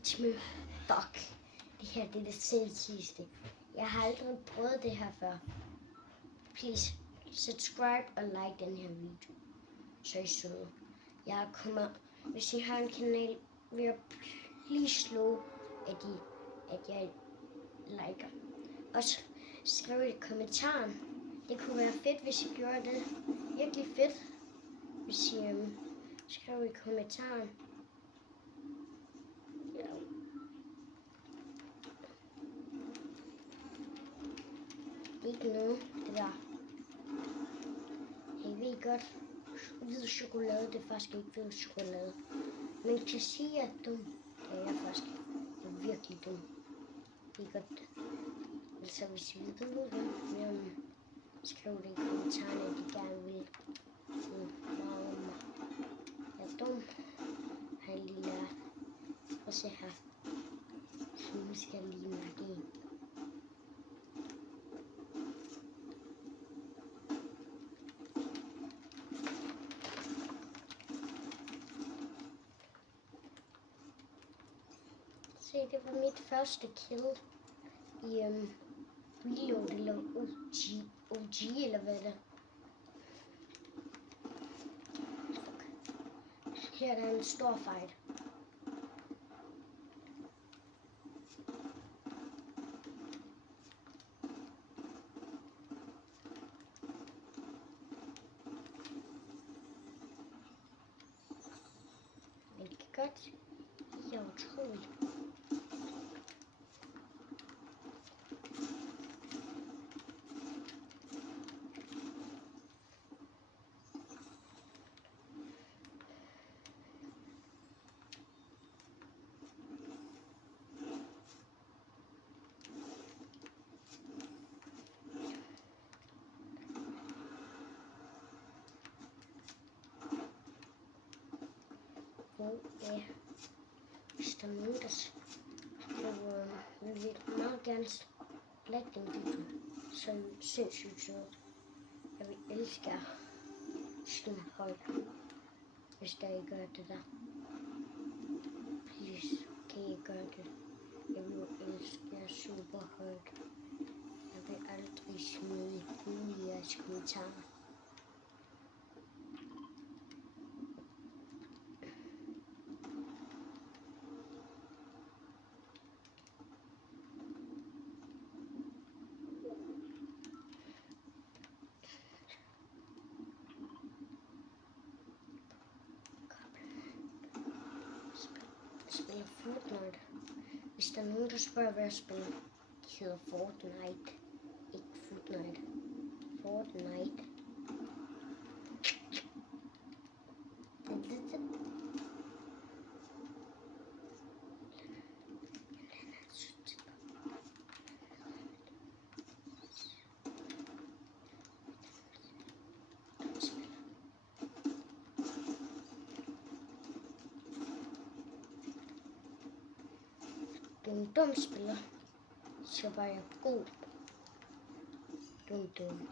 It's me, fuck. Det her det er det sindssygeste. Jeg har aldrig prøvet det her før. Please, subscribe og like den her video. Så er I søde. Hvis I har en kanal, vil jeg please slå, at jeg liker. Og så skriv i kommentaren. Det kunne være fedt, hvis I gjorde det. Virkelig fedt, hvis I skrev i kommentaren. Ja. Ikke noget, det der. Jeg ved godt, hvid chokolade, det er faktisk ikke hvid chokolade. Men kan sige, at jeg er dum. Det er jeg faktisk. Jeg er virkelig dum. Det er godt. Altså hvis I ved det, skriv det i kommentarerne, at I gerne vil vide meget om mig. Jeg er dum. Har jeg lige lært. Prøv at se her. Så nu skal jeg lige mærke en. Se, det var mit første kill i Reload eller OG eller hvad det er. Her er der en stor fight. Men det kan godt. Jeg er utrolig. Ja, hvis der er nogen, der skriver, vil meget gerne like den video, så er det sindssygt sødt. Jeg vil elske jer sådan højt, hvis der ikke gør det der. Please, kan I gøre det? Jeg vil elske jer super højt. Jeg vil aldrig smide ud i jeres kommentarer. Spiller Fortnite. Hvis der er nogen, der spørger, hvad jeg spiller, det hedder Fortnite. Ikke Fortnite. Fortnite. Du er en dum spiller, så var jeg god. Du er en dum.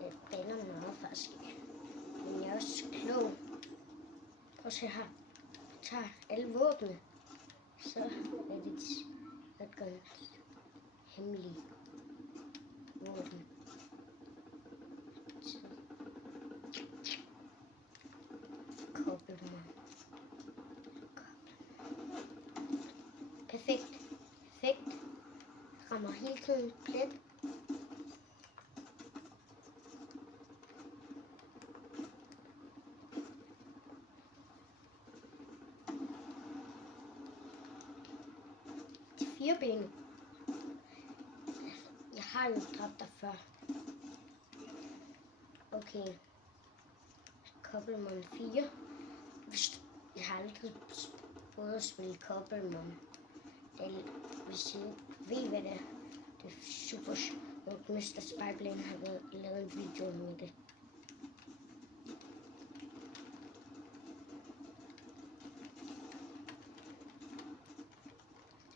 Jeg bander meget faktisk. Men jeg er også klog. Prøv at se her. Jeg tager alle våbne. Så er det et godt hemmeligt våben. Perfekt. Perfekt. Rammer hele tiden plet. De 4 ben. Jeg har jo dræbt dig før. Okay. Kobbelmon 4. Jeg har aldrig prøvet at spille Kobbelmon. Hvis I ved, hvad det er, det er super sjovt. Mr. Spyblane har lavet en video med det.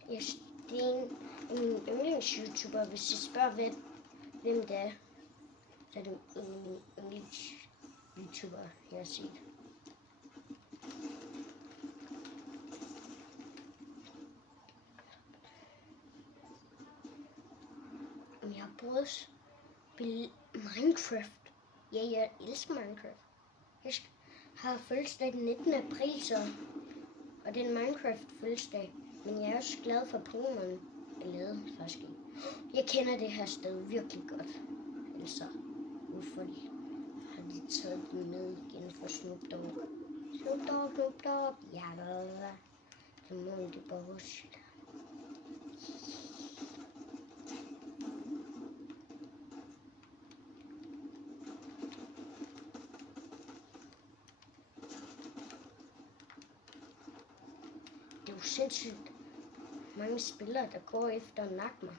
Det er en min yndlings-YouTuber. Hvis I spørger, hvem det er, så er det min yndlings-YouTuber, jeg har set. Jeg har både spillet Minecraft. Ja, jeg elsker Minecraft. Jeg har fødselsdag den 19. april, så. Og det er en Minecraft fødselsdag. Men jeg er også glad for Pokémon. Jeg lavede faktisk ikke. Jeg kender det her sted virkelig godt. Altså, hvorfor har de taget den med igen for Snoop Dogg? Snoop Dogg, Snoop Dogg. Ja, da. Så må det bare huske. Det er jo sindssygt mange spillere, der går efter at nakke mig.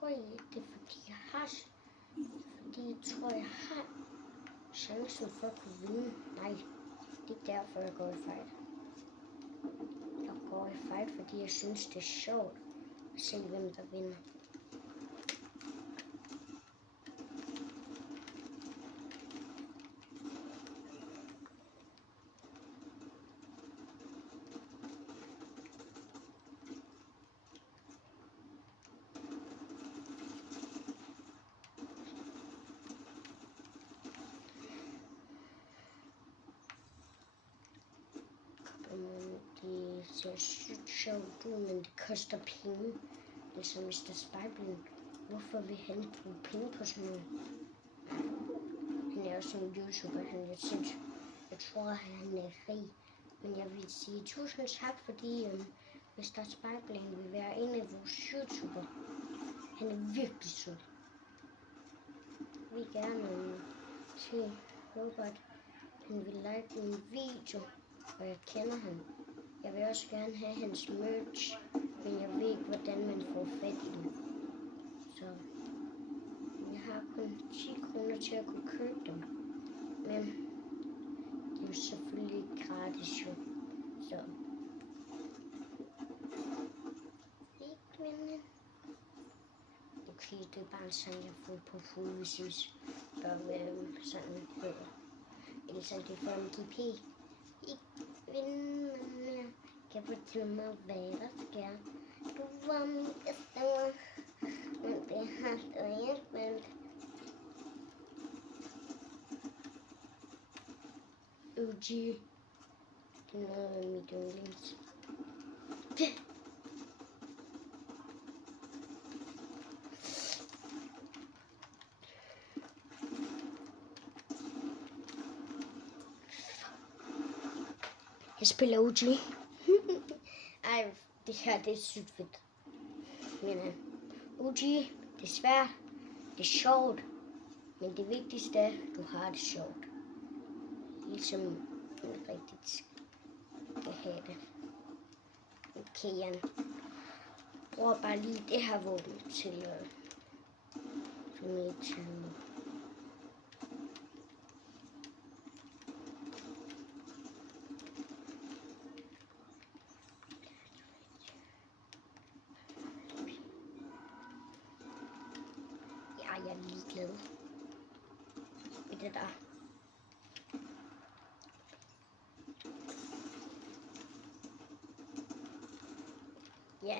Tror I, det er fordi jeg har... Fordi jeg tror, jeg har chancen for at kunne vinde. Nej, det er derfor, jeg går i fight. Jeg går i fight, fordi jeg synes, det er sjovt at se, hvem der vinder. Det ser sygt sjovt ud, men det koster penge. Altså Mr. Spejblen, hvorfor vil han bruge penge på sådan noget? Han er også en YouTuber, han er sindssygt. Jeg tror, han er rig. Men jeg vil sige tusind tak, fordi Mr. Spejblen vil være en af vores YouTuber. Han er virkelig sød. Vi vil gerne se Robert. Han vil like min video, og jeg kender ham. Jeg vil også gerne have hans merch, men jeg ved ikke, hvordan man får fat i den. Så jeg har kun 10 kroner til at kunne købe dem. Men det er jo selvfølgelig ikke gratis jo. Så okay, det er bare en sang, jeg får på fod, hvis jeg bør være sådan bedre. Ellers er det for en GP. Ikke vinde mere. Kan fortælle mig, hvad der sker. Du var min bedste mor, men det har du ikke vendt. OG. Det er noget af mit yndlings. Jeg spiller OG. Ej, det her det er sygt fedt. Men OG, det er svært, det er sjovt, men det vigtigste er, at du har det sjovt. Ligesom man rigtigt skal have det. Okay, Jan. Bruger bare lige det her våben til jeg er ligeglad med det der. Ja,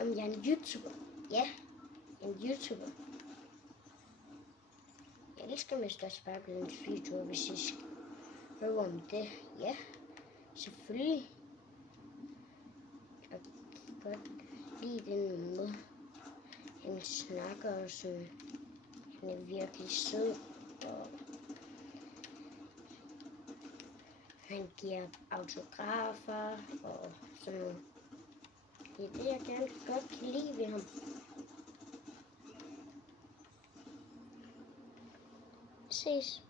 om jeg er en YouTuber? Ja, en YouTuber. Jeg elsker Mr. Sparklens videoer, hvis I skriver om det. Ja, selvfølgelig. Jeg kan godt lide den måde, han snakker og sådan. Han er virkelig sød, og han giver autografer og sådan noget. Det er det, jeg gerne godt kan lide ved ham. Ses.